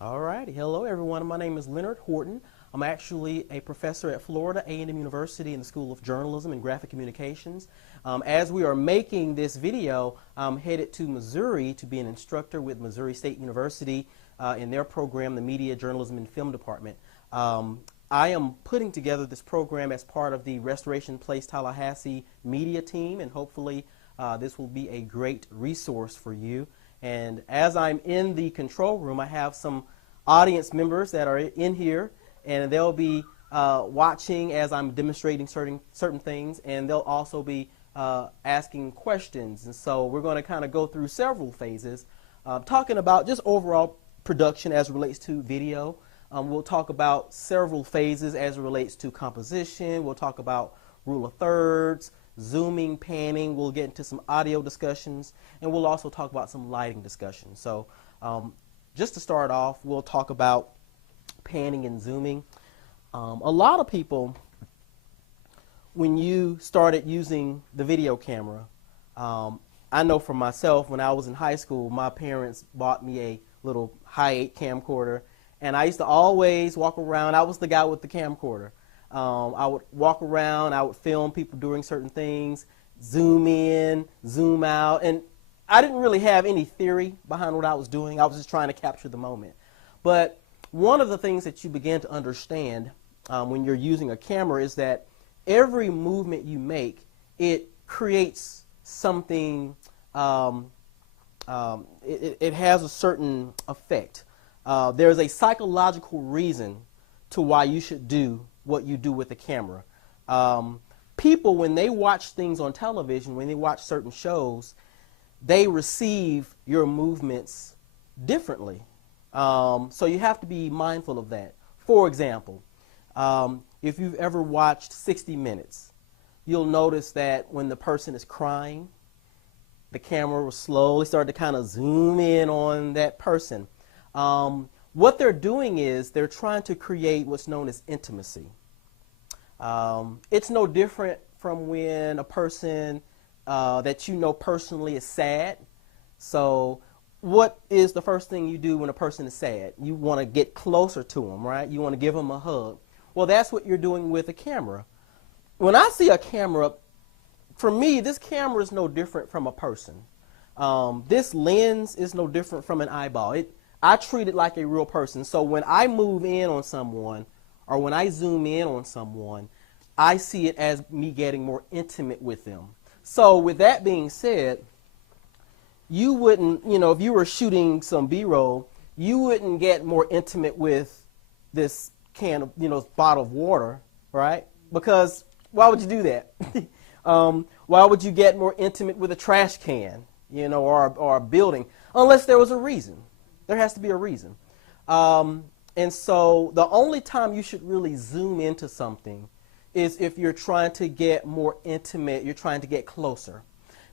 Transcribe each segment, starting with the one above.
All righty. Hello, everyone. My name is Leonard Horton. I'm actually a professor at Florida A&M University in the School of Journalism and Graphic Communications. As we are making this video, I'm headed to Missouri to be an instructor with Missouri State University in their program, the Media, Journalism, and Film Department. I am putting together this program as part of the Restoration Place Tallahassee media team, and hopefully this will be a great resource for you. And as I'm in the control room, I have some audience members that are in here, and they'll be watching as I'm demonstrating certain things, and they'll also be asking questions. And so we're going to kind of go through several phases, talking about just overall production as it relates to video. We'll talk about several phases as it relates to composition. We'll talk about rule of thirds, zooming, panning. We'll get into some audio discussions, and we'll also talk about some lighting discussions. So just to start off, we'll talk about panning and zooming. A lot of people, when you started using the video camera, I know for myself, when I was in high school, my parents bought me a little Hi8 camcorder, and I used to always walk around. I was the guy with the camcorder. I would walk around, I would film people doing certain things, zoom in, zoom out, and I didn't really have any theory behind what I was doing. I was just trying to capture the moment. But one of the things that you begin to understand when you're using a camera is that every movement you make, it creates something, it has a certain effect. There's a psychological reason to why you should do what you do with the camera. People, when they watch things on television, when they watch certain shows, they receive your movements differently. So you have to be mindful of that. For example, if you've ever watched 60 Minutes, you'll notice that when the person is crying, the camera will slowly start to kind of zoom in on that person. What they're doing is they're trying to create what's known as intimacy. It's no different from when a person that you know personally is sad. So what is the first thing you do when a person is sad? You want to get closer to them, right? You want to give them a hug. Well, that's what you're doing with a camera. When I see a camera, for me, this camera is no different from a person. This lens is no different from an eyeball. I treat it like a real person. So when I move in on someone, or when I zoom in on someone, I see it as me getting more intimate with them. So with that being said, you wouldn't, if you were shooting some B-roll, you wouldn't get more intimate with this can of, bottle of water, right? Because why would you do that? Why would you get more intimate with a trash can, or a building, unless there was a reason? There has to be a reason. And so the only time you should really zoom into something is if you're trying to get more intimate, you're trying to get closer.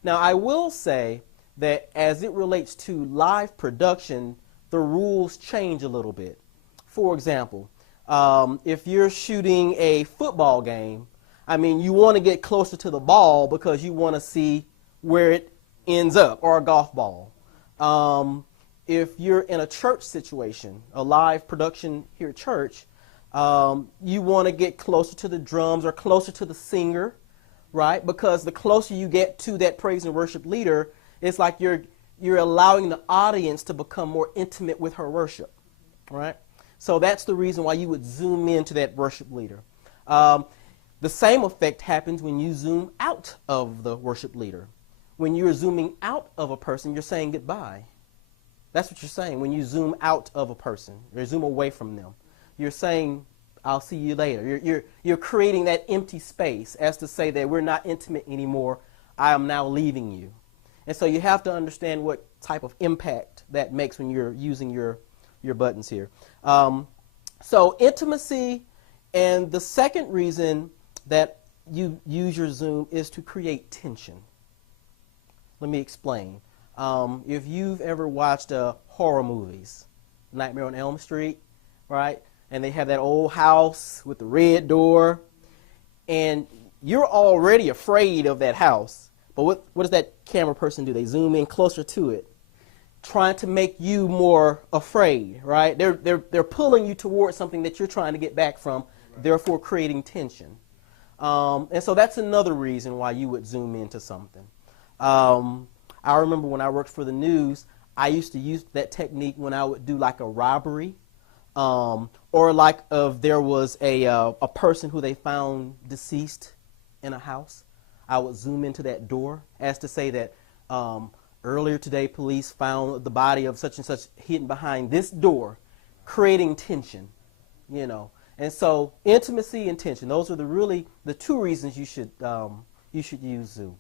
Now, I will say that as it relates to live production, the rules change a little bit. For example, if you're shooting a football game, you want to get closer to the ball because you want to see where it ends up, or a golf ball. If you're in a church situation, a live production here at church, you want to get closer to the drums or closer to the singer, right? Because the closer you get to that praise and worship leader, it's like you're allowing the audience to become more intimate with her worship, right? So that's the reason why you would zoom into that worship leader. The same effect happens when you zoom out of the worship leader. When you're zooming out of a person, you're saying goodbye. That's what you're saying when you zoom out of a person, or zoom away from them. You're saying, I'll see you later. You're creating that empty space as to say that we're not intimate anymore. I am now leaving you. And so you have to understand what type of impact that makes when you're using your buttons here. So intimacy, and the second reason that you use your zoom is to create tension. Let me explain. If you've ever watched horror movies, Nightmare on Elm Street, right? And they have that old house with the red door, and you're already afraid of that house. But what does that camera person do? They zoom in closer to it, trying to make you more afraid, right? They're pulling you towards something that you're trying to get back from, therefore creating tension. And so that's another reason why you would zoom into something. I remember when I worked for the news, I used to use that technique when I would do like a robbery, or like if there was a person who they found deceased in a house. I would zoom into that door as to say that earlier today police found the body of such and such hidden behind this door, creating tension, you know. And so intimacy and tension, those are really the two reasons you should use zoom.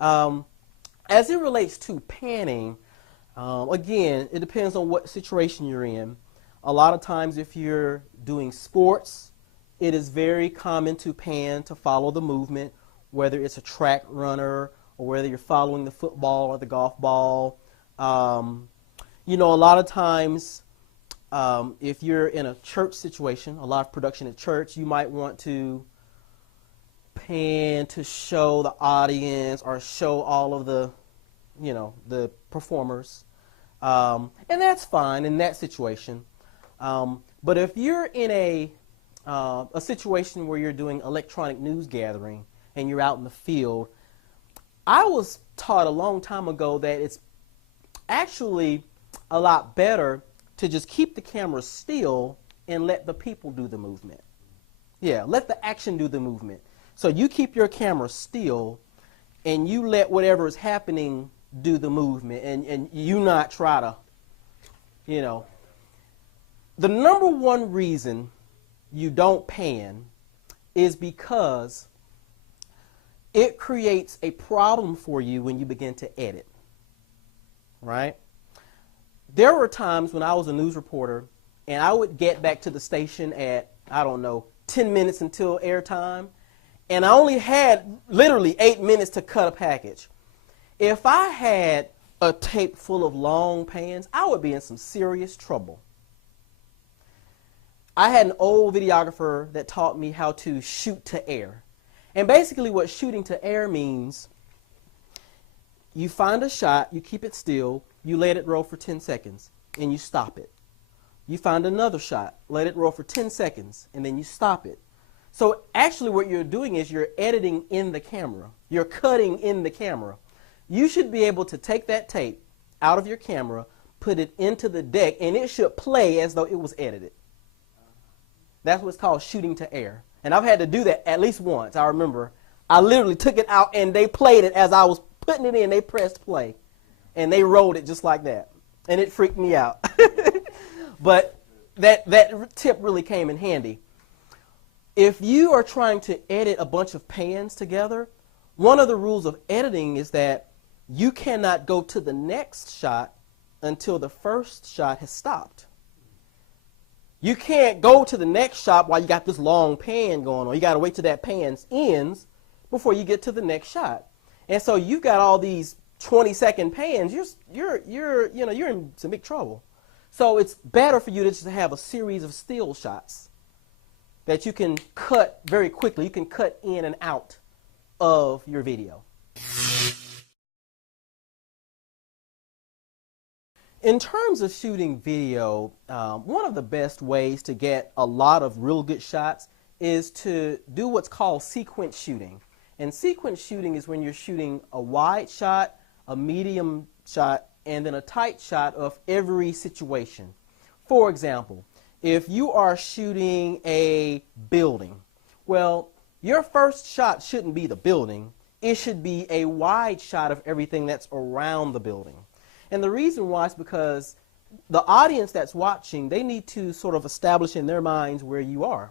As it relates to panning, again, it depends on what situation you're in. A lot of times if you're doing sports, it is very common to pan to follow the movement, whether it's a track runner or whether you're following the football or the golf ball. You know, a lot of times if you're in a church situation, a lot of production at church, you might want to pan to show the audience or show all of the, you know, the performers. And that's fine in that situation. But if you're in a situation where you're doing electronic news gathering and you're out in the field, I was taught a long time ago that it's actually a lot better to just keep the camera still and let the people do the movement. Yeah, let the action do the movement. So you keep your camera still and you let whatever is happening do the movement, and you not try to, you know. The number one reason you don't pan is because it creates a problem for you when you begin to edit, right? There were times when I was a news reporter and I would get back to the station at, I don't know, 10 minutes until airtime, and I only had literally 8 minutes to cut a package. If I had a tape full of long pans, I would be in some serious trouble. I had an old videographer that taught me how to shoot to air. And basically what shooting to air means, you find a shot, you keep it still, you let it roll for 10 seconds, and you stop it. You find another shot, let it roll for 10 seconds, and then you stop it. So actually what you're doing is you're editing in the camera. You're cutting in the camera. You should be able to take that tape out of your camera, put it into the deck, and it should play as though it was edited. That's what's called shooting to air. And I've had to do that at least once. I remember I literally took it out and they played it as I was putting it in. They pressed play and they rolled it just like that. And it freaked me out. But that tip really came in handy. If you are trying to edit a bunch of pans together, one of the rules of editing is that you cannot go to the next shot until the first shot has stopped. You can't go to the next shot while you got this long pan going on. You got to wait till that pan ends before you get to the next shot. And so you've got all these 20-second pans. You're in some big trouble. So it's better for you to just have a series of still shots that you can cut very quickly. You can cut in and out of your video. In terms of shooting video, one of the best ways to get a lot of real good shots is to do what's called sequence shooting. And sequence shooting is when you're shooting a wide shot, a medium shot, and then a tight shot of every situation. For example, if you are shooting a building, well, your first shot shouldn't be the building. It should be a wide shot of everything that's around the building. And the reason why is because the audience that's watching, they need to sort of establish in their minds where you are.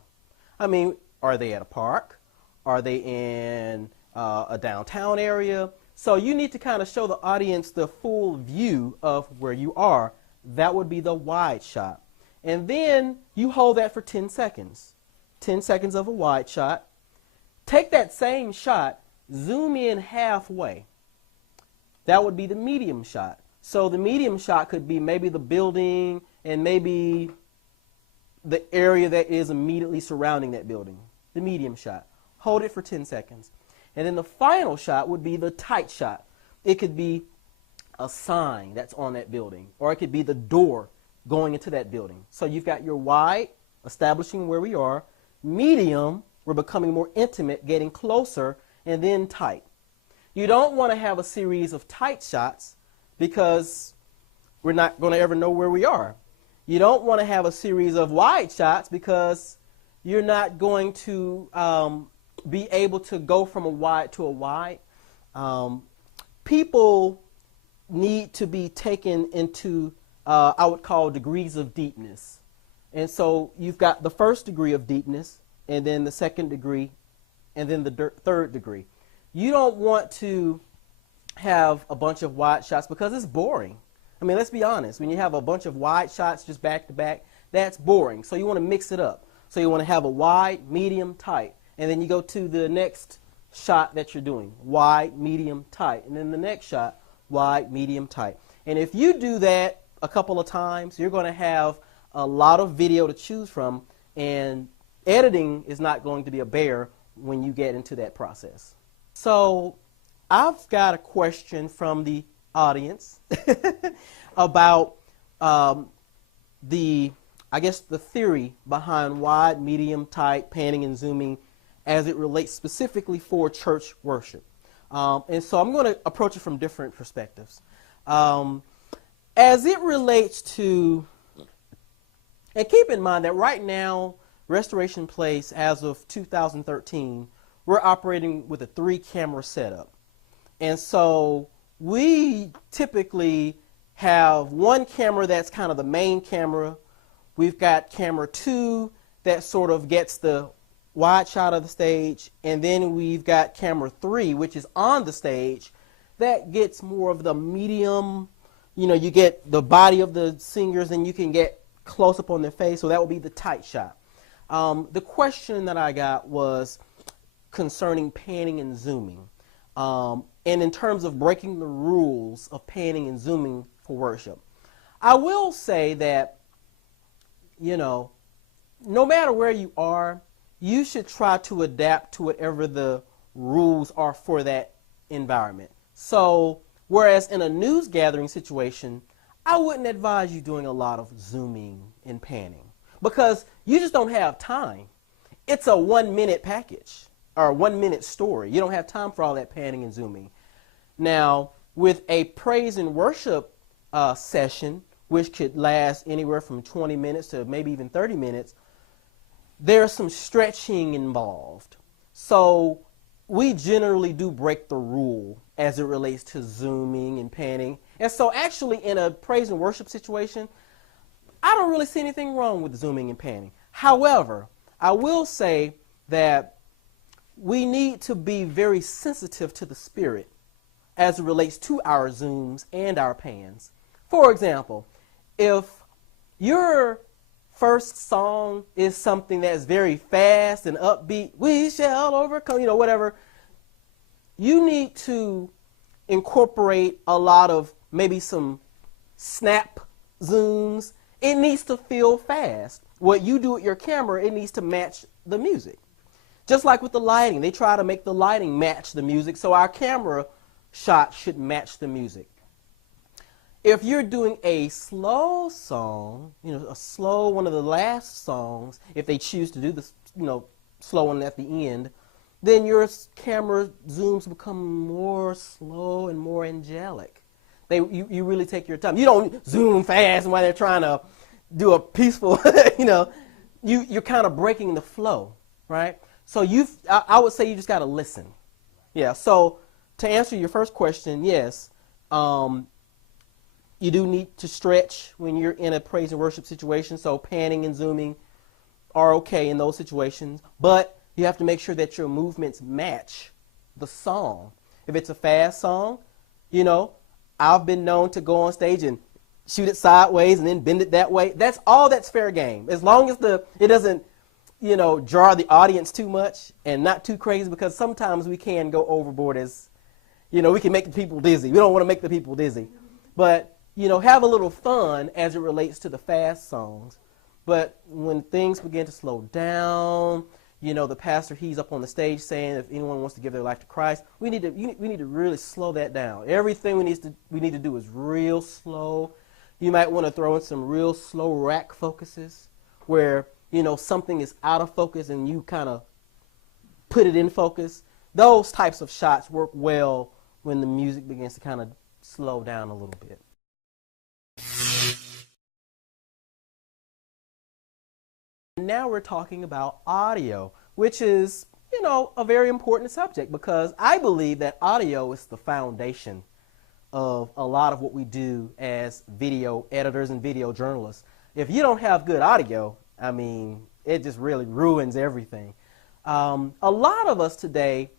I mean, are they at a park? Are they in a downtown area? So you need to kind of show the audience the full view of where you are. That would be the wide shot. And then you hold that for 10 seconds. 10 seconds of a wide shot. Take that same shot, zoom in halfway. That would be the medium shot. So the medium shot could be maybe the building and maybe the area that is immediately surrounding that building. The medium shot. Hold it for 10 seconds. And then the final shot would be the tight shot. It could be a sign that's on that building, or it could be the door going into that building. So you've got your wide, establishing where we are, medium, we're becoming more intimate, getting closer, and then tight. You don't want to have a series of tight shots because we're not going to ever know where we are. You don't want to have a series of wide shots because you're not going to be able to go from a wide to a wide. People need to be taken into, I would call, degrees of deepness. And so you've got the first degree of deepness, and then the second degree, and then the third degree. You don't want to have a bunch of wide shots because it's boring. I mean, let's be honest. When you have a bunch of wide shots just back to back, that's boring. So you want to mix it up. So you want to have a wide, medium, tight. And then you go to the next shot that you're doing. Wide, medium, tight. And then the next shot, wide, medium, tight. And if you do that a couple of times, you're going to have a lot of video to choose from. And editing is not going to be a bear when you get into that process. So I've got a question from the audience about the theory behind wide, medium, tight, panning, and zooming as it relates specifically for church worship. And so I'm going to approach it from different perspectives. As it relates to, and keep in mind that right now, Restoration Place, as of 2013, we're operating with a 3-camera setup. And so we typically have one camera that's kind of the main camera. We've got camera 2 that sort of gets the wide shot of the stage. And then we've got camera 3, which is on the stage, that gets more of the medium. You know, you get the body of the singers and you can get close up on their face. So that would be the tight shot. The question that I got was concerning panning and zooming. And in terms of breaking the rules of panning and zooming for worship. I will say that, you know, no matter where you are, you should try to adapt to whatever the rules are for that environment. So, whereas in a news gathering situation, I wouldn't advise you doing a lot of zooming and panning because you just don't have time. It's a 1-minute package or a 1-minute story. You don't have time for all that panning and zooming. Now, with a praise and worship session, which could last anywhere from 20 minutes to maybe even 30 minutes, there's some stretching involved. So we generally do break the rule as it relates to zooming and panning. And so actually in a praise and worship situation, I don't really see anything wrong with zooming and panning. However, I will say that we need to be very sensitive to the Spirit as it relates to our zooms and our pans. For example, if your first song is something that's very fast and upbeat, we shall overcome, you know, whatever, you need to incorporate a lot of maybe some snap zooms. It needs to feel fast. What you do with your camera, it needs to match the music. Just like with the lighting, they try to make the lighting match the music, so our camera shot should match the music. If you're doing a slow song, you know, a slow, one of the last songs, if they choose to do this, you know, slow one at the end, then your camera zooms become more slow and more angelic. You really take your time. You don't zoom fast while they're trying to do a peaceful, you know, you're kind of breaking the flow, right? So I would say you just got to listen. Yeah, so to answer your first question, yes, you do need to stretch when you're in a praise and worship situation, so panning and zooming are okay in those situations, but you have to make sure that your movements match the song. If it's a fast song, you know, I've been known to go on stage and shoot it sideways and then bend it that way. That's fair game. As long as it doesn't jar the audience too much and not too crazy, because sometimes we can go overboard as, we can make the people dizzy. We don't want to make the people dizzy. But, have a little fun as it relates to the fast songs. But when things begin to slow down, the pastor, he's up on the stage saying if anyone wants to give their life to Christ, we need to really slow that down. Everything we need to do is real slow. You might want to throw in some real slow rack focuses where, something is out of focus and you kind of put it in focus. Those types of shots work well when the music begins to kind of slow down a little bit. Now we're talking about audio, which is, a very important subject, because I believe that audio is the foundation of a lot of what we do as video editors and video journalists. If you don't have good audio, it just really ruins everything. A lot of us today,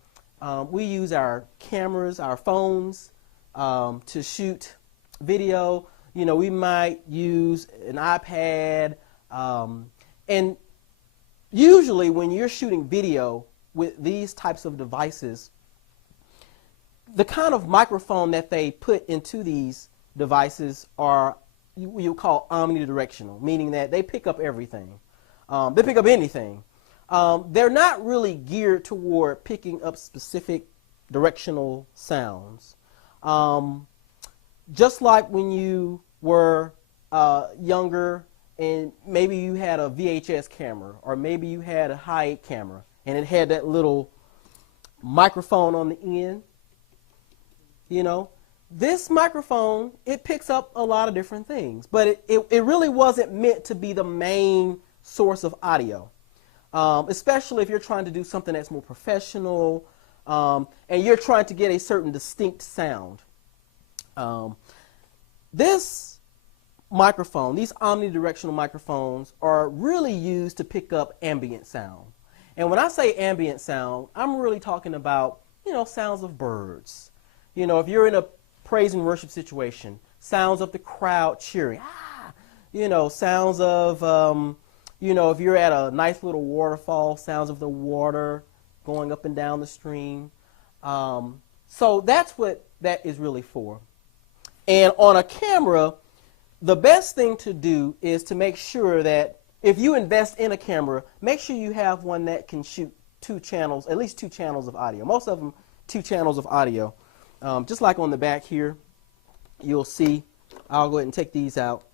we use our cameras, our phones, to shoot video. We might use an iPad, and usually when you're shooting video with these types of devices, the kind of microphone that they put into these devices are what you call omnidirectional, meaning that they pick up everything. They pick up anything. They're not really geared toward picking up specific directional sounds. Just like when you were younger and maybe you had a VHS camera, or maybe you had a Hi8 camera and it had that little microphone on the end. This microphone, it picks up a lot of different things, but it really wasn't meant to be the main source of audio, especially if you're trying to do something that's more professional, and you're trying to get a certain distinct sound. This microphone, these omnidirectional microphones, are really used to pick up ambient sound. And when I say ambient sound, I'm really talking about, sounds of birds. If you're in a praise and worship situation, sounds of the crowd cheering. Sounds of, if you're at a nice little waterfall, sounds of the water going up and down the stream. So that's what that is really for. And on a camera, the best thing to do is to make sure that if you invest in a camera, make sure you have one that can shoot at least two channels of audio. Most of them, 2 channels of audio. Just like on the back here, you'll see, I'll go ahead and take these out.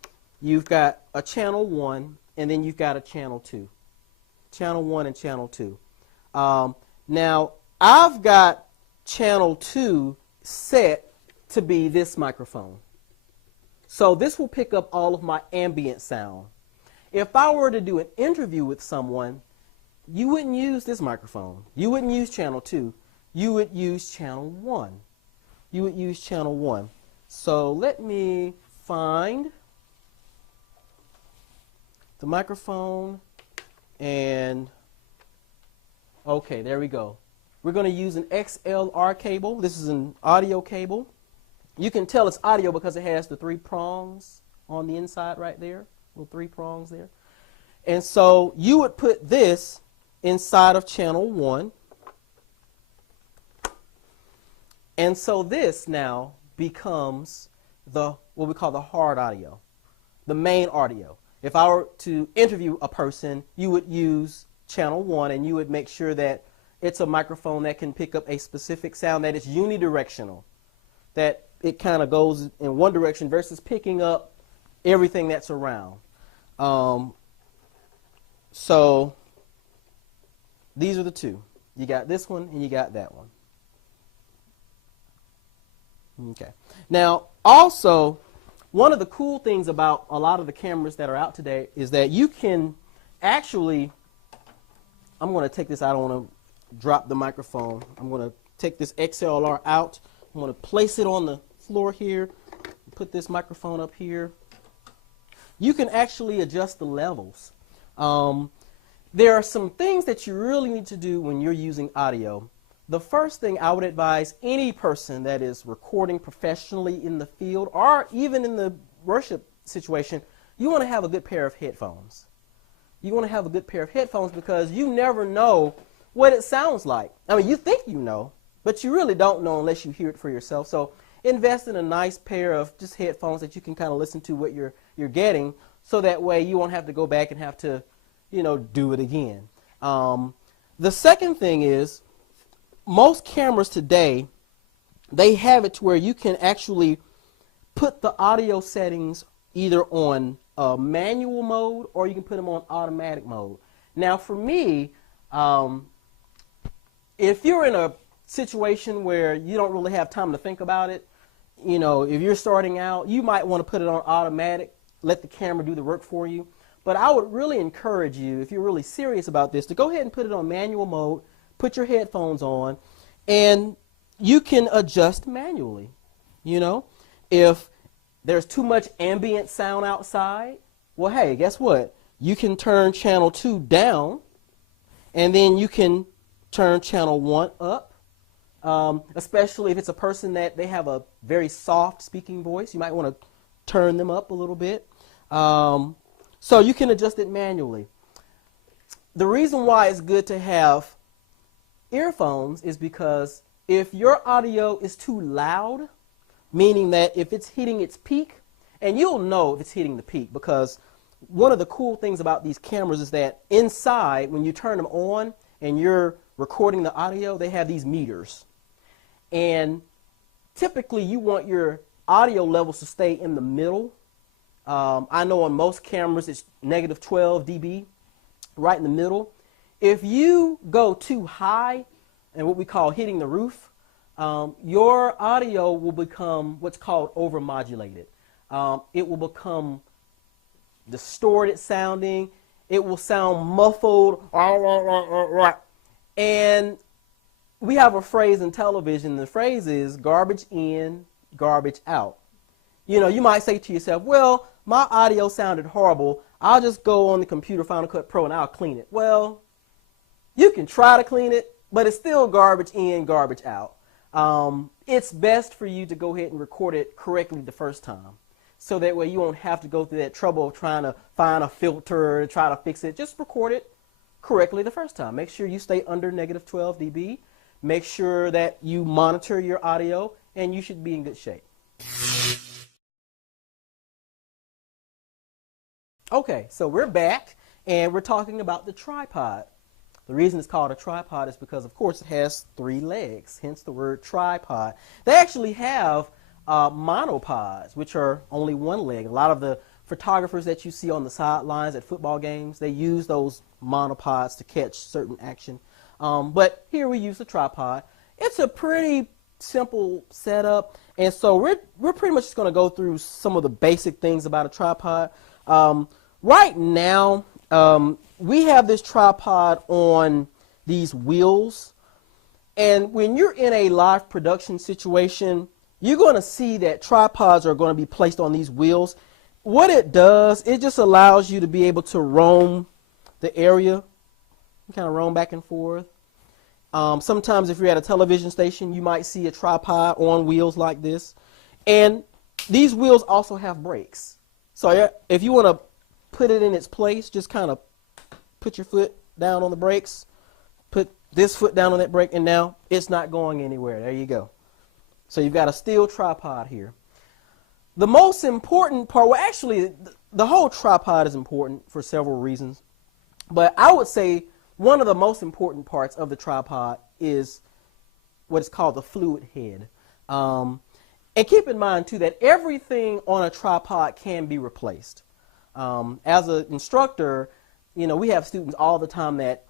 You've got a channel 1, and then you've got a channel 2. Channel 1 and channel 2. Now, I've got channel 2 set to be this microphone. So this will pick up all of my ambient sound. If I were to do an interview with someone, you wouldn't use this microphone. You wouldn't use channel 2. You would use channel 1. You would use channel 1. So let me find the microphone, and okay, there we go. We're going to use an XLR cable. This is an audio cable. You can tell it's audio because it has the 3 prongs on the inside right there, little 3 prongs there. And so you would put this inside of channel 1. And so this now becomes what we call the hard audio, the main audio. If I were to interview a person, you would use channel 1, and you would make sure that it's a microphone that can pick up a specific sound that is unidirectional, that it kind of goes in one direction versus picking up everything that's around. So these are the 2. You got this one and you got that one. Okay. Now, also, one of the cool things about a lot of the cameras that are out today is that you can actually, I'm going to take this, I don't want to drop the microphone. I'm going to take this XLR out. I'm going to place it on the floor here, put this microphone up here. You can actually adjust the levels. There are some things that you really need to do when you're using audio. The first thing I would advise any person that is recording professionally in the field or even in the worship situation, you want to have a good pair of headphones. you want to have a good pair of headphones because you never know what it sounds like. I mean, you think you know, but you really don't know unless you hear it for yourself. So invest in a nice pair of just headphones that you can kind of listen to what you're getting, so that way you won't have to go back and have to, do it again. The second thing is, most cameras today, they have it to where you can actually put the audio settings either on manual mode or you can put them on automatic mode. Now for me, if you're in a situation where you don't really have time to think about it, if you're starting out, you might want to put it on automatic, let the camera do the work for you. But I would really encourage you, if you're really serious about this, to go ahead and put it on manual mode, put your headphones on, and you can adjust manually. If there's too much ambient sound outside, well, hey, guess what? You can turn channel 2 down, and then you can turn channel 1 up. Especially if it's a person that they have a very soft speaking voice, you might want to turn them up a little bit. So you can adjust it manually. The reason why it's good to have earphones is because if your audio is too loud, meaning that if it's hitting its peak, and you'll know if it's hitting the peak, because one of the cool things about these cameras is that inside, when you turn them on and you're recording the audio, they have these meters. And typically you want your audio levels to stay in the middle. I know on most cameras it's -12 dB, right in the middle. If you go too high, and what we call hitting the roof, your audio will become what's called overmodulated. It will become distorted sounding. It will sound muffled. And we have a phrase in television. The phrase is garbage in, garbage out. You might say to yourself, well, my audio sounded horrible. I'll just go on the computer, Final Cut Pro, and I'll clean it. Well, you can try to clean it, but it's still garbage in, garbage out. It's best for you to go ahead and record it correctly the first time. So that way you won't have to go through that trouble of trying to find a filter and try to fix it. Just record it correctly the first time. Make sure you stay under -12 dB. Make sure that you monitor your audio, and you should be in good shape. Okay, so we're back, and we're talking about the tripod. The reason it's called a tripod is because, of course, it has 3 legs, hence the word tripod. They actually have monopods, which are only 1 leg. A lot of the photographers that you see on the sidelines at football games, they use those monopods to catch certain action. But here we use the tripod. It's a pretty simple setup, and so we're pretty much just going to go through some of the basic things about a tripod. Right now, we have this tripod on these wheels, and when you're in a live production situation, you're going to see that tripods are going to be placed on these wheels. What it does, it just allows you to be able to roam the area, kind of roam back and forth. Sometimes if you're at a television station, you might see a tripod on wheels like this. And these wheels also have brakes. So if you want to put it in its place, just kind of put your foot down on the brakes, put this foot down on that brake, and now it's not going anywhere. There you go. So you've got a steel tripod here. The most important part, well, actually, the whole tripod is important for several reasons. But I would say one of the most important parts of the tripod is what is called the fluid head. And keep in mind, too, that everything on a tripod can be replaced. As an instructor, we have students all the time that,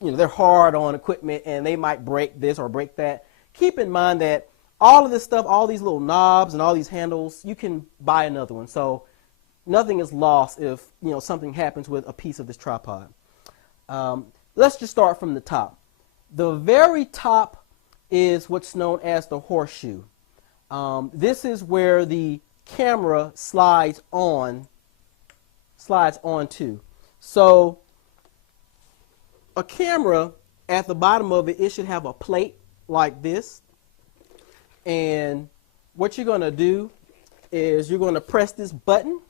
they're hard on equipment and they might break this or break that. Keep in mind that all of this stuff, all these little knobs and all these handles, you can buy another one. So nothing is lost if, something happens with a piece of this tripod. Let's just start from the top. The very top is what's known as the horseshoe. This is where the camera slides onto. So a camera, at the bottom of it, it should have a plate like this. And what you're going to do is you're going to press this button,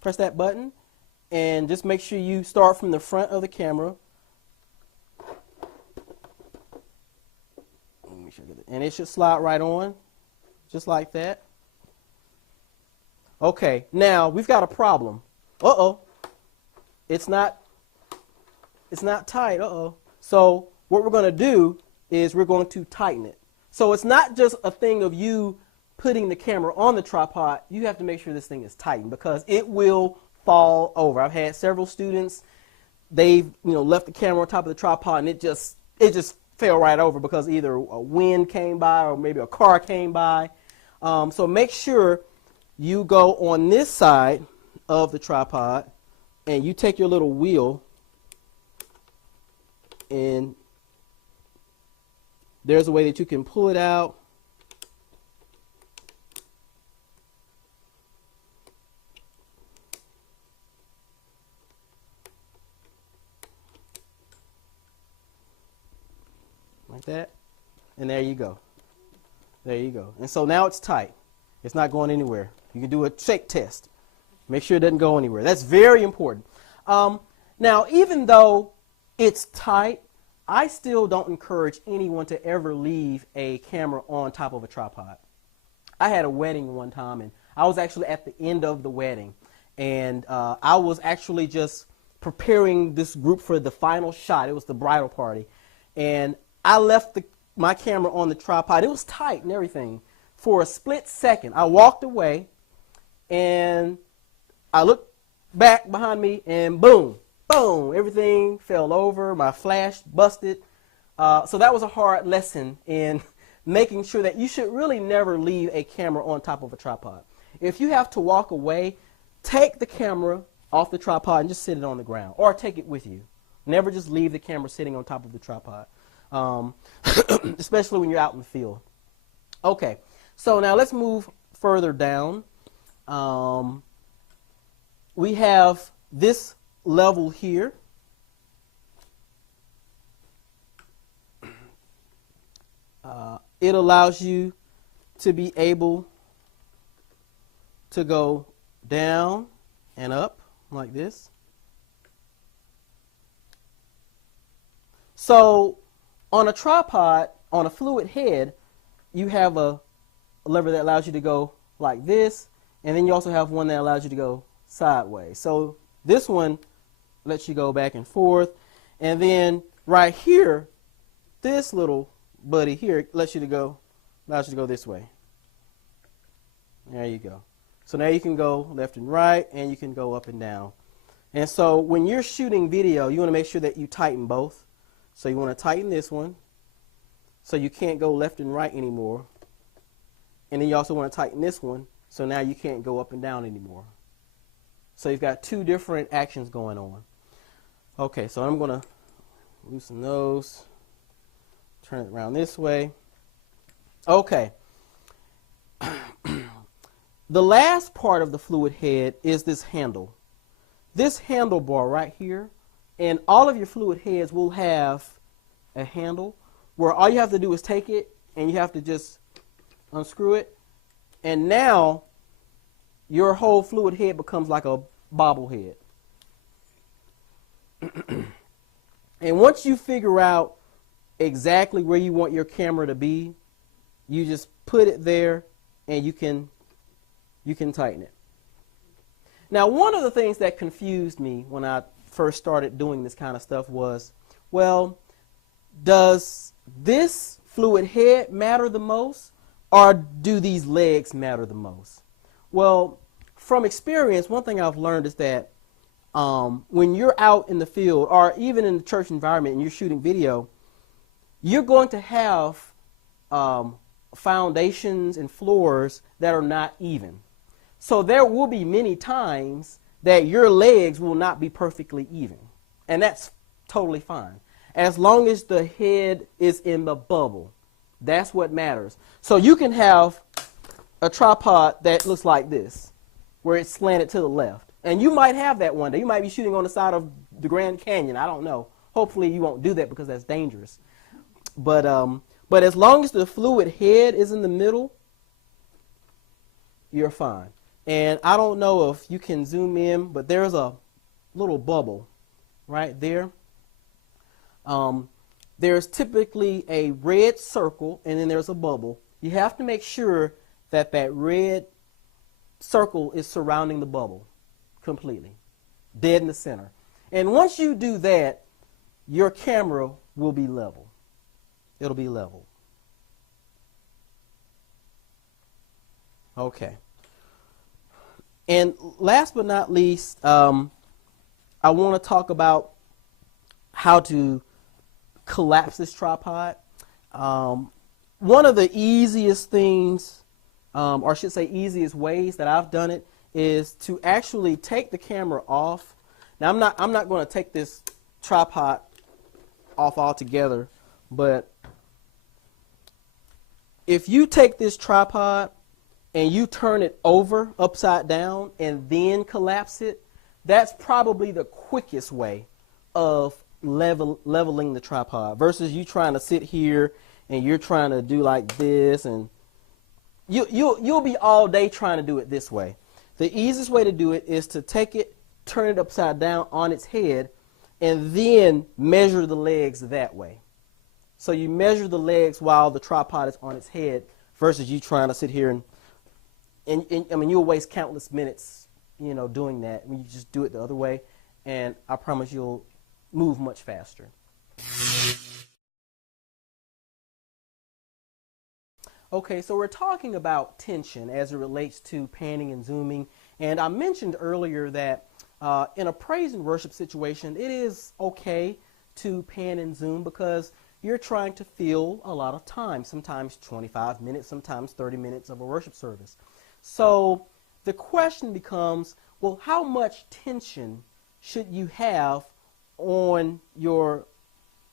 press that button, And just make sure you start from the front of the camera. And it should slide right on, just like that. Okay, now we've got a problem. Uh-oh. It's not tight. Uh-oh. So what we're going to do is we're going to tighten it. So it's not just a thing of you putting the camera on the tripod. You have to make sure this thing is tightened because it will fall over. I've had several students, they've left the camera on top of the tripod and it just fell right over because either a wind came by or maybe a car came by. So make sure you go on this side of the tripod and you take your little wheel and there's a way that you can pull it out. Like that. And there you go. There you go. And so now it's tight. It's not going anywhere. You can do a shake test. Make sure it doesn't go anywhere. That's very important. Now, even though it's tight, I still don't encourage anyone to ever leave a camera on top of a tripod. I had a wedding one time, and I was actually at the end of the wedding. And I was actually just preparing this group for the final shot. It was the bridal party. And I left my camera on the tripod. It was tight and everything. For a split second, I walked away, and I looked back behind me, and boom, boom, everything fell over. My flash busted. So that was a hard lesson in making sure that you should really never leave a camera on top of a tripod. If you have to walk away, take the camera off the tripod and just sit it on the ground, or take it with you. Never just leave the camera sitting on top of the tripod, especially when you're out in the field. Okay, so now let's move further down. We have this level here. It allows you to be able to go down and up like this. So on a tripod, on a fluid head, you have a lever that allows you to go like this, and then you also have one that allows you to go sideways. So this one lets you go back and forth, and then right here, this little buddy here allows you to go this way. There you go. So now you can go left and right, and you can go up and down. And so when you're shooting video, you want to make sure that you tighten both. So you want to tighten this one, so you can't go left and right anymore. And then you also want to tighten this one, so now you can't go up and down anymore. So you've got two different actions going on. Okay, so I'm going to loosen those, turn it around this way. Okay. The last part of the fluid head is this handle. This handlebar right here, and all of your fluid heads will have a handle where all you have to do is take it and you have to just unscrew it. And now your whole fluid head becomes like a bobblehead. And once you figure out exactly where you want your camera to be, you just put it there and you can tighten it. Now, one of the things that confused me when I first started doing this kind of stuff was, well, does this fluid head matter the most, or do these legs matter the most? Well, from experience, one thing I've learned is that when you're out in the field, or even in the church environment, and you're shooting video, you're going to have foundations and floors that are not even. So there will be many times that your legs will not be perfectly even. And that's totally fine. As long as the head is in the bubble, that's what matters. So you can have a tripod that looks like this, where it's slanted to the left. And you might have that one day. You might be shooting on the side of the Grand Canyon. I don't know. Hopefully you won't do that because that's dangerous. But as long as the fluid head is in the middle, you're fine. And I don't know if you can zoom in, but there's a little bubble right there, there's typically a red circle and then there's a bubble. You have to make sure that that red circle is surrounding the bubble completely, dead in the center. And once you do that, your camera will be level. It'll be level. Okay. And last but not least, I want to talk about how to collapse this tripod. One of the easiest things, or I should say easiest ways that I've done it, is to actually take the camera off. Now I'm not going to take this tripod off altogether, but if you take this tripod and you turn it over upside down and then collapse it, that's probably the quickest way of leveling the tripod versus you trying to sit here and you're trying to do like this, and you'll be all day trying to do it this way. The easiest way to do it is to take it, turn it upside down on its head, and then measure the legs that way. So you measure the legs while the tripod is on its head versus you trying to sit here and I mean, you'll waste countless minutes, doing that when you just do it the other way, and I promise you'll move much faster. Okay, so we're talking about tension as it relates to panning and zooming, and I mentioned earlier that in a praise and worship situation, it is okay to pan and zoom because you're trying to fill a lot of time, sometimes 25 minutes, sometimes 30 minutes of a worship service. So the question becomes, well, how much tension should you have on your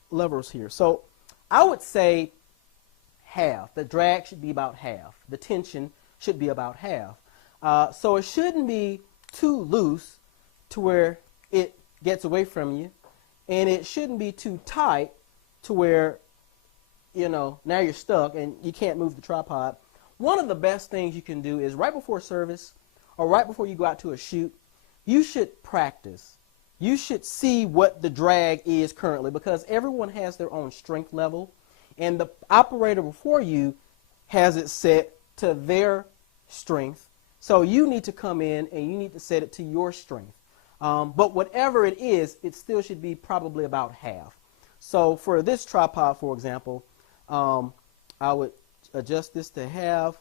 levers here? So I would say half. The drag should be about half. The tension should be about half. So it shouldn't be too loose to where it gets away from you, and it shouldn't be too tight to where, now you're stuck and you can't move the tripod. One of the best things you can do is right before service or right before you go out to a shoot, you should practice. You should see what the drag is currently because everyone has their own strength level, and the operator before you has it set to their strength. So you need to come in and you need to set it to your strength. But whatever it is, it still should be probably about half. So for this tripod, for example, I would adjust this to half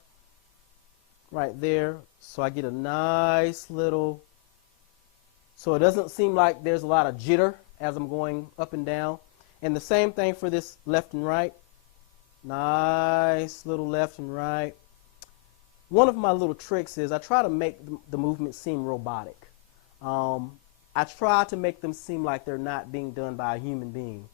right there so I get a nice little, so it doesn't seem like there's a lot of jitter as I'm going up and down. And the same thing for this left and right. Nice little left and right. One of my little tricks is I try to make the movement seem robotic. I try to make them seem like they're not being done by a human being.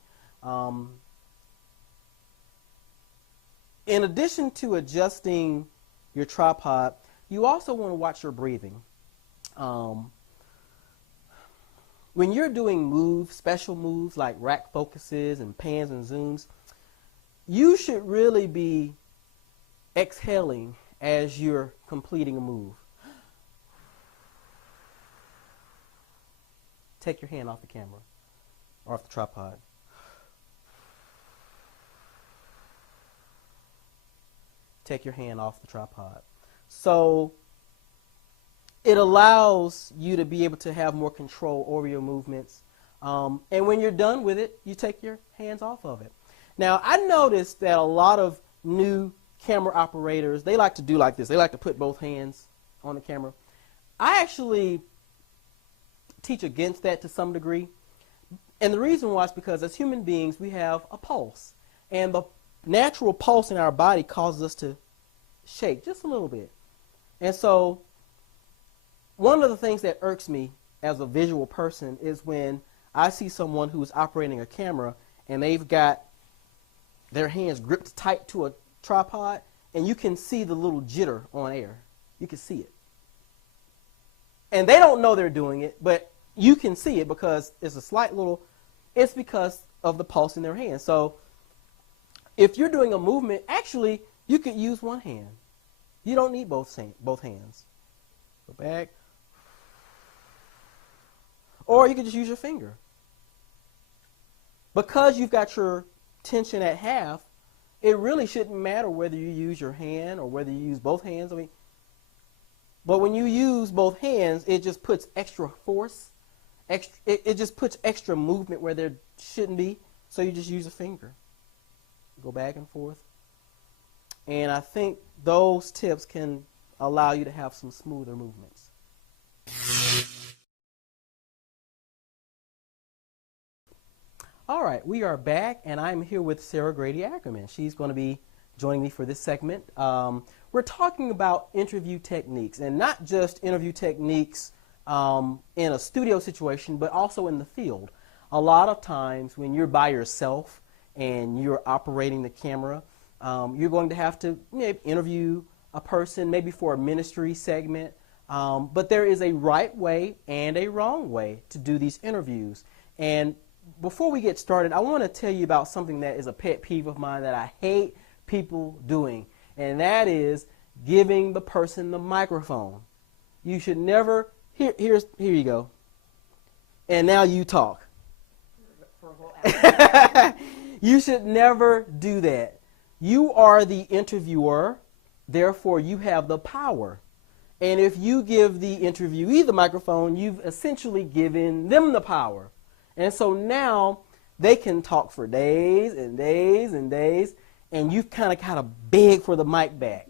In addition to adjusting your tripod, you also want to watch your breathing. When you're doing moves, special moves like rack focuses and pans and zooms, you should really be exhaling as you're completing a move. Take your hand off the camera or off the tripod. Take your hand off the tripod. So it allows you to be able to have more control over your movements. And when you're done with it, you take your hands off of it. Now, I noticed that a lot of new camera operators, they like to do like this. They like to put both hands on the camera. I actually teach against that to some degree. And the reason why is because as human beings, we have a pulse. And the natural pulse in our body causes us to shake just a little bit. And so one of the things that irks me as a visual person is when I see someone who's operating a camera and they've got their hands gripped tight to a tripod and you can see the little jitter on air. You can see it. And they don't know they're doing it, but you can see it because it's a slight little, it's because of the pulse in their hand. So if you're doing a movement, actually, you could use one hand. You don't need both hands. Go back. Or you could just use your finger. Because you've got your tension at half, it really shouldn't matter whether you use your hand or whether you use both hands. I mean, but when you use both hands, it just puts extra force. It just puts extra movement where there shouldn't be. So you just use a finger. Go back and forth. And I think those tips can allow you to have some smoother movements. All right, we are back, and I'm here with Sarah Grady Ackerman. She's going to be joining me for this segment. We're talking about interview techniques, and not just interview techniques in a studio situation, but also in the field. A lot of times when you're by yourself and you're operating the camera, you're going to have to interview a person, maybe for a ministry segment, but there is a right way and a wrong way to do these interviews. And before we get started, I want to tell you about something that is a pet peeve of mine that I hate people doing, and that is giving the person the microphone. You should never, here you go, and now you talk. For a whole hour. You should never do that. You are the interviewer, therefore you have the power. And if you give the interviewee the microphone, you've essentially given them the power. And so now they can talk for days and days and days, and you've kind of beg for the mic back.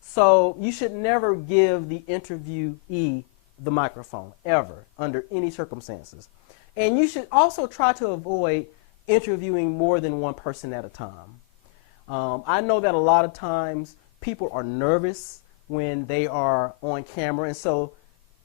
So you should never give the interviewee the microphone, ever, under any circumstances. And you should also try to avoid interviewing more than one person at a time. I know that a lot of times people are nervous when they are on camera, and so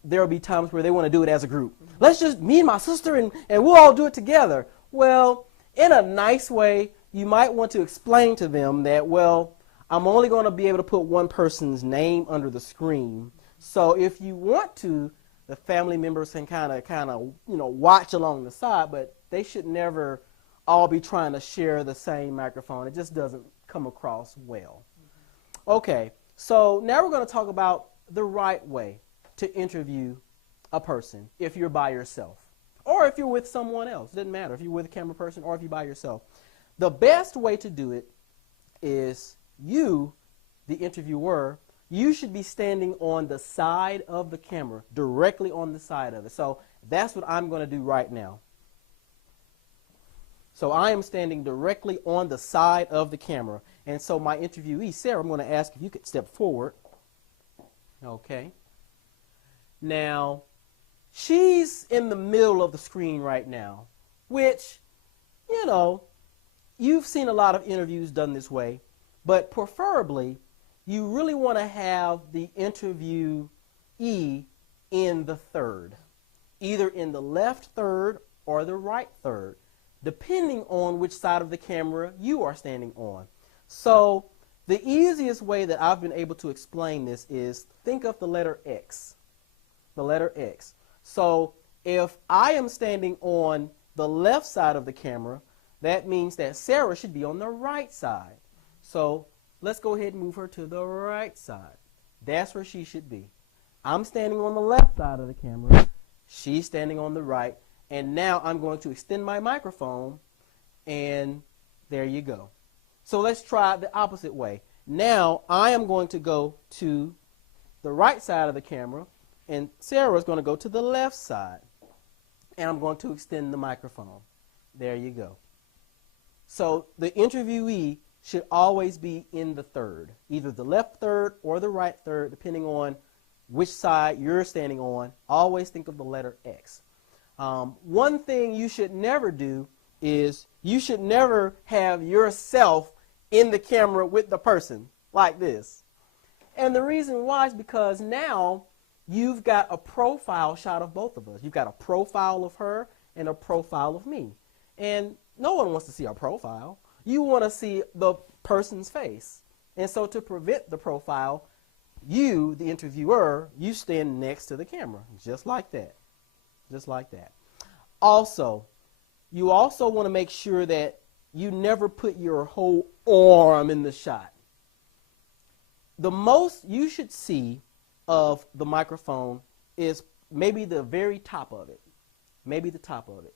there will be times where they want to do it as a group. Let's just, me and my sister, and we'll all do it together. Well, in a nice way, you might want to explain to them that, well, I'm only going to be able to put one person's name under the screen. So if you want to, the family members can kind of watch along the side, but they should never all be trying to share the same microphone. It just doesn't come across well. Okay, so now we're going to talk about the right way to interview a person if you're by yourself or if you're with someone else. It doesn't matter if you're with a camera person or if you're by yourself. The best way to do it is you, the interviewer, you should be standing on the side of the camera, directly on the side of it. So that's what I'm going to do right now. So I am standing directly on the side of the camera. And so my interviewee, Sarah, I'm going to ask if you could step forward. Okay. Now, she's in the middle of the screen right now, which, you've seen a lot of interviews done this way, but preferably, you really want to have the interviewee in the third, either in the left third or the right third, depending on which side of the camera you are standing on. So the easiest way that I've been able to explain this is think of the letter X. The letter X. So if I am standing on the left side of the camera, that means that Sarah should be on the right side. So let's go ahead and move her to the right side. That's where she should be. I'm standing on the left side of the camera. She's standing on the right. And now I'm going to extend my microphone, and there you go. So let's try the opposite way. Now I am going to go to the right side of the camera, and Sarah is going to go to the left side. And I'm going to extend the microphone. There you go. So the interviewee should always be in the third, either the left third or the right third, depending on which side you're standing on. Always think of the letter X. One thing you should never do is you should never have yourself in the camera with the person like this. And the reason why is because now you've got a profile shot of both of us. You've got a profile of her and a profile of me. And no one wants to see our profile. You want to see the person's face. And so to prevent the profile, you, the interviewer, you stand next to the camera, just like that. Just like that. Also, you also want to make sure that you never put your whole arm in the shot. The most you should see of the microphone is maybe the very top of it. maybe the top of it.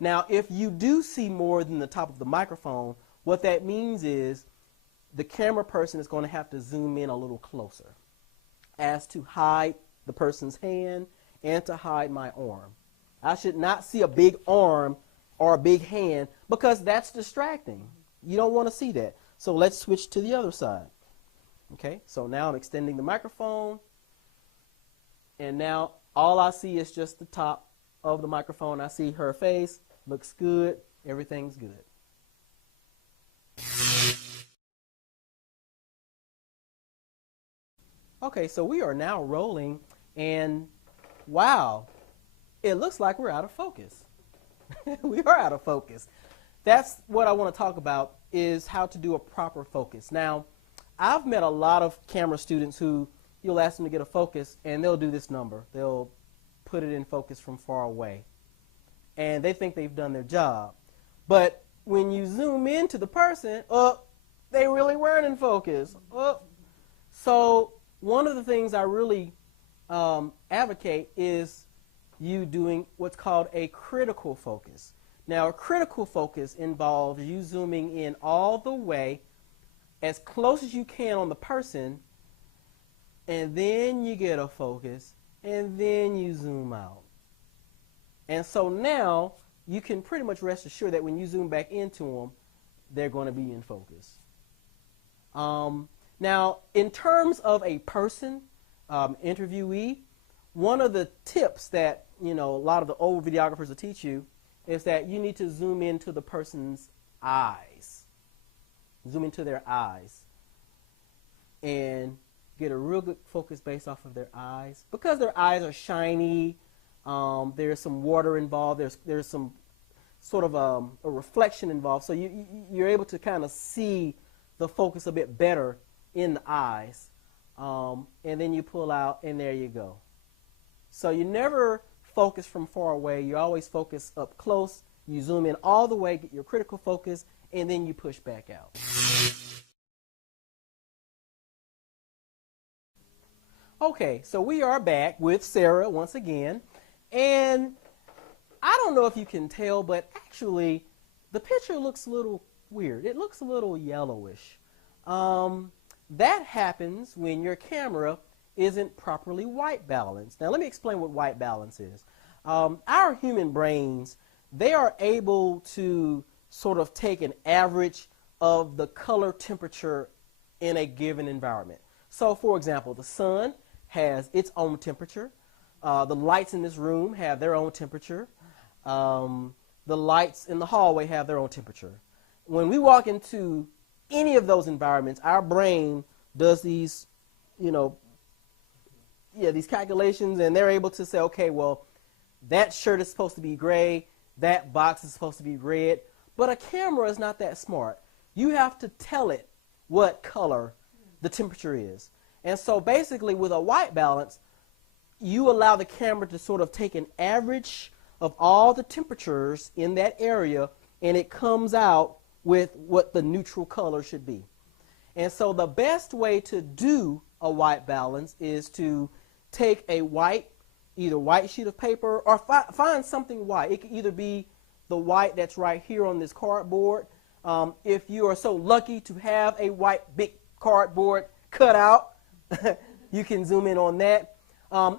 Now, if you do see more than the top of the microphone, what that means is the camera person is going to have to zoom in a little closer as to hide the person's hand and to hide my arm. I should not see a big arm or a big hand because that's distracting. You don't want to see that. So let's switch to the other side. Okay, so now I'm extending the microphone, and now all I see is just the top of the microphone. I see her face, looks good, everything's good. Okay, so we are now rolling, and wow, it looks like we're out of focus. We are out of focus. That's what I want to talk about, is how to do a proper focus. Now, I've met a lot of camera students who you'll ask them to get a focus, and they'll do this number. They'll put it in focus from far away, and they think they've done their job. But when you zoom into the person, they really weren't in focus. So one of the things I really advocate is you doing what's called a critical focus. Now, a critical focus involves you zooming in all the way as close as you can on the person, and then you get a focus, and then you zoom out. And so now you can pretty much rest assured that when you zoom back into them, they're going to be in focus. Now, in terms of a person, interviewee, one of the tips that a lot of the old videographers will teach you is that you need to zoom into the person's eyes. Zoom into their eyes and get a real good focus based off of their eyes. Because their eyes are shiny, there's some water involved, there's some sort of a reflection involved, so you're able to kind of see the focus a bit better in the eyes, and then you pull out, and there you go. So you never focus from far away, you always focus up close, you zoom in all the way, get your critical focus, and then you push back out. Okay, so we are back with Sarah once again, and I don't know if you can tell, but actually the picture looks a little weird. It looks a little yellowish. That happens when your camera isn't properly white balanced. Now let me explain what white balance is. Our human brains, they are able to sort of take an average of the color temperature in a given environment. So for example, the sun has its own temperature. The lights in this room have their own temperature. The lights in the hallway have their own temperature. When we walk into any of those environments, our brain does these, these calculations, and they're able to say, okay, well, that shirt is supposed to be gray, that box is supposed to be red. But a camera is not that smart. You have to tell it what color the temperature is. And so basically with a white balance, you allow the camera to sort of take an average of all the temperatures in that area, and it comes out with what the neutral color should be. And so the best way to do a white balance is to take a either white sheet of paper, or find something white. It could either be the white that's right here on this cardboard. If you are so lucky to have a white big cardboard cut out, you can zoom in on that.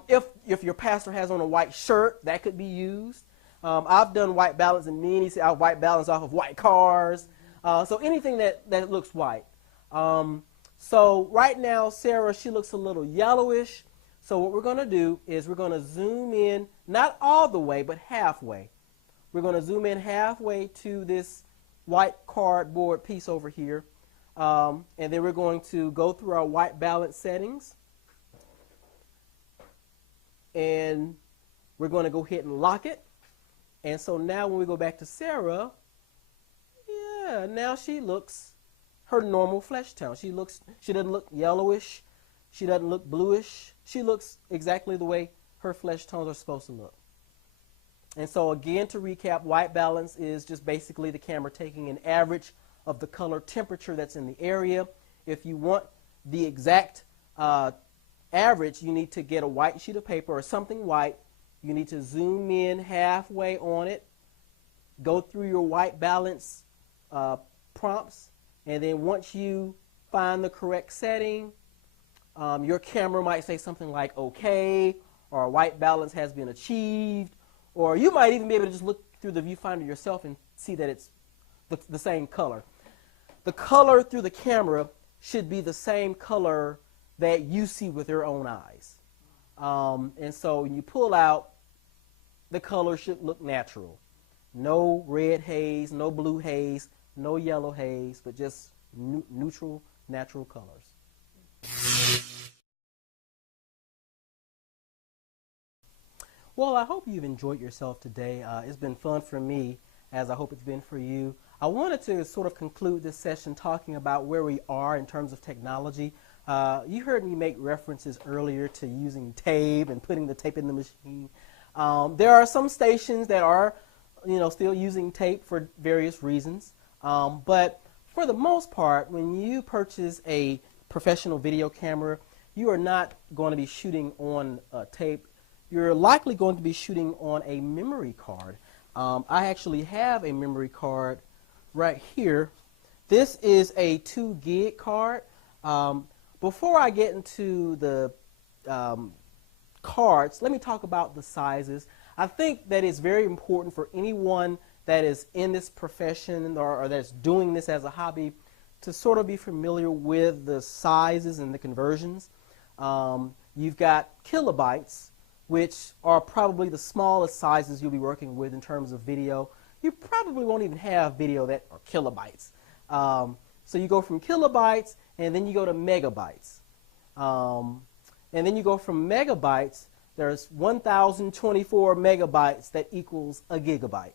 If your pastor has on a white shirt, that could be used. I've done white balance in many. I've white balance off of white cars. So anything that looks white. So right now, Sarah, she looks a little yellowish. So what we're going to do is we're going to zoom in, not all the way, but halfway. We're going to zoom in halfway to this white cardboard piece over here. And then we're going to go through our white balance settings. And we're going to go ahead and lock it. And so now when we go back to Sarah, yeah, now she looks her normal flesh tone. She doesn't look yellowish. She doesn't look bluish. She looks exactly the way her flesh tones are supposed to look. And so again, to recap, white balance is just basically the camera taking an average of the color temperature that's in the area. If you want the exact average, you need to get a white sheet of paper or something white You need to zoom in halfway on it, go through your white balance prompts, and then once you find the correct setting, your camera might say something like okay, or white balance has been achieved, or you might even be able to just look through the viewfinder yourself and see that it's the same color. The color through the camera should be the same color that you see with your own eyes. And so when you pull out, the color should look natural. No red haze, no blue haze, no yellow haze, but just neutral, natural colors. Well, I hope you've enjoyed yourself today. It's been fun for me, as I hope it's been for you. I wanted to sort of conclude this session talking about where we are in terms of technology. You heard me make references earlier to using tape and putting the tape in the machine. There are some stations that are, still using tape for various reasons. But for the most part, when you purchase a professional video camera, you are not going to be shooting on tape. You're likely going to be shooting on a memory card. I actually have a memory card right here. This is a 2 gig card. Before I get into the cards, let me talk about the sizes. I think that it's very important for anyone that is in this profession or that's doing this as a hobby to sort of be familiar with the sizes and the conversions. You've got kilobytes, which are probably the smallest sizes you'll be working with in terms of video. You probably won't even have video that are kilobytes. So you go from kilobytes, and then you go to megabytes. And then you go from megabytes, there's 1,024 megabytes that equals a gigabyte.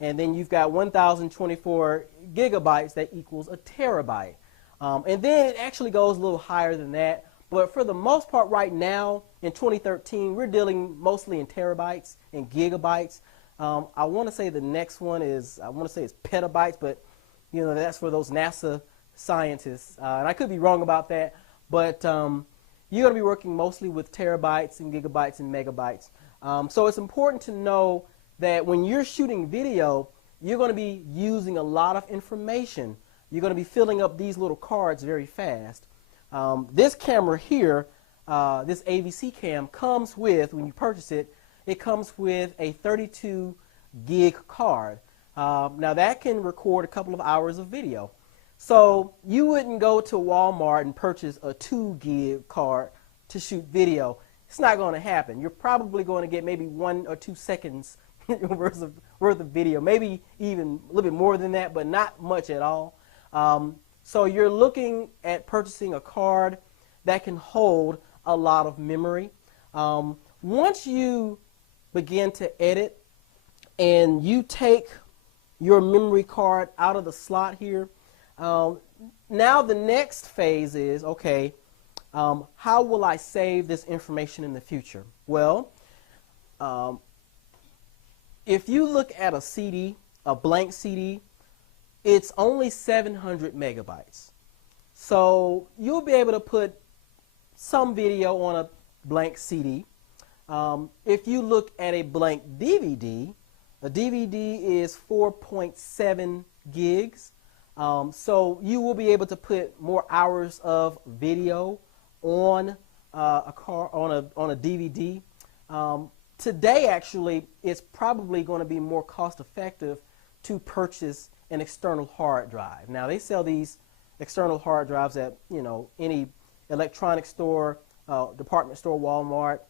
And then you've got 1,024 gigabytes that equals a terabyte. And then it actually goes a little higher than that. But for the most part right now, in 2013, we're dealing mostly in terabytes and gigabytes. I want to say the next one is, I want to say it's petabytes, but that's for those NASA scientists. And I could be wrong about that, but you're going to be working mostly with terabytes and gigabytes and megabytes. So it's important to know that when you're shooting video, you're going to be using a lot of information. You're going to be filling up these little cards very fast. This camera here, this AVC cam, comes with, when you purchase it, it comes with a 32 gig card. Now that can record a couple of hours of video. So you wouldn't go to Walmart and purchase a 2 gig card to shoot video. It's not going to happen. You're probably going to get maybe 1 or 2 seconds worth of video, maybe even a little bit more than that, but not much at all. So you're looking at purchasing a card that can hold a lot of memory. Once you begin to edit and you take your memory card out of the slot here, now the next phase is, okay, how will I save this information in the future? Well, if you look at a CD, a blank CD, it's only 700 megabytes. So you'll be able to put some video on a blank CD. If you look at a blank DVD, a DVD is 4.7 gigs. So you will be able to put more hours of video on a DVD. Today, actually, it's probably going to be more cost effective to purchase an external hard drive. Now, they sell these external hard drives at any electronics store, department store, Walmart,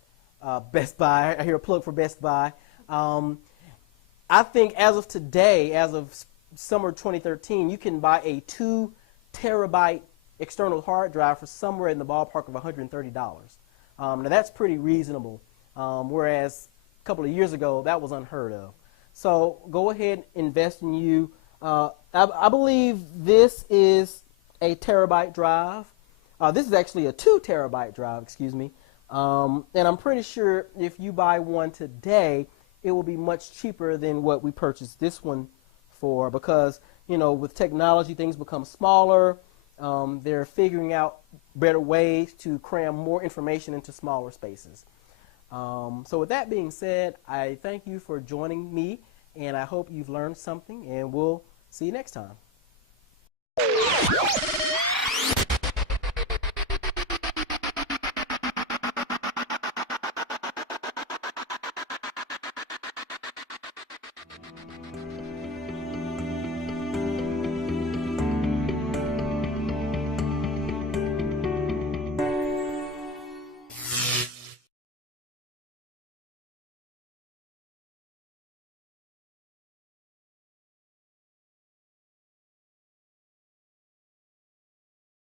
Best Buy. I hear a plug for Best Buy. I think as of today, as of summer 2013, you can buy a 2 terabyte external hard drive for somewhere in the ballpark of $130. Now that's pretty reasonable, whereas a couple of years ago that was unheard of. So go ahead, invest in you. I believe this is a terabyte drive. This is actually a 2 terabyte drive, excuse me. And I'm pretty sure if you buy one today, it will be much cheaper than what we purchased this one for, because with technology things become smaller. They're figuring out better ways to cram more information into smaller spaces. So with that being said, I thank you for joining me, and I hope you've learned something, and we'll see you next time.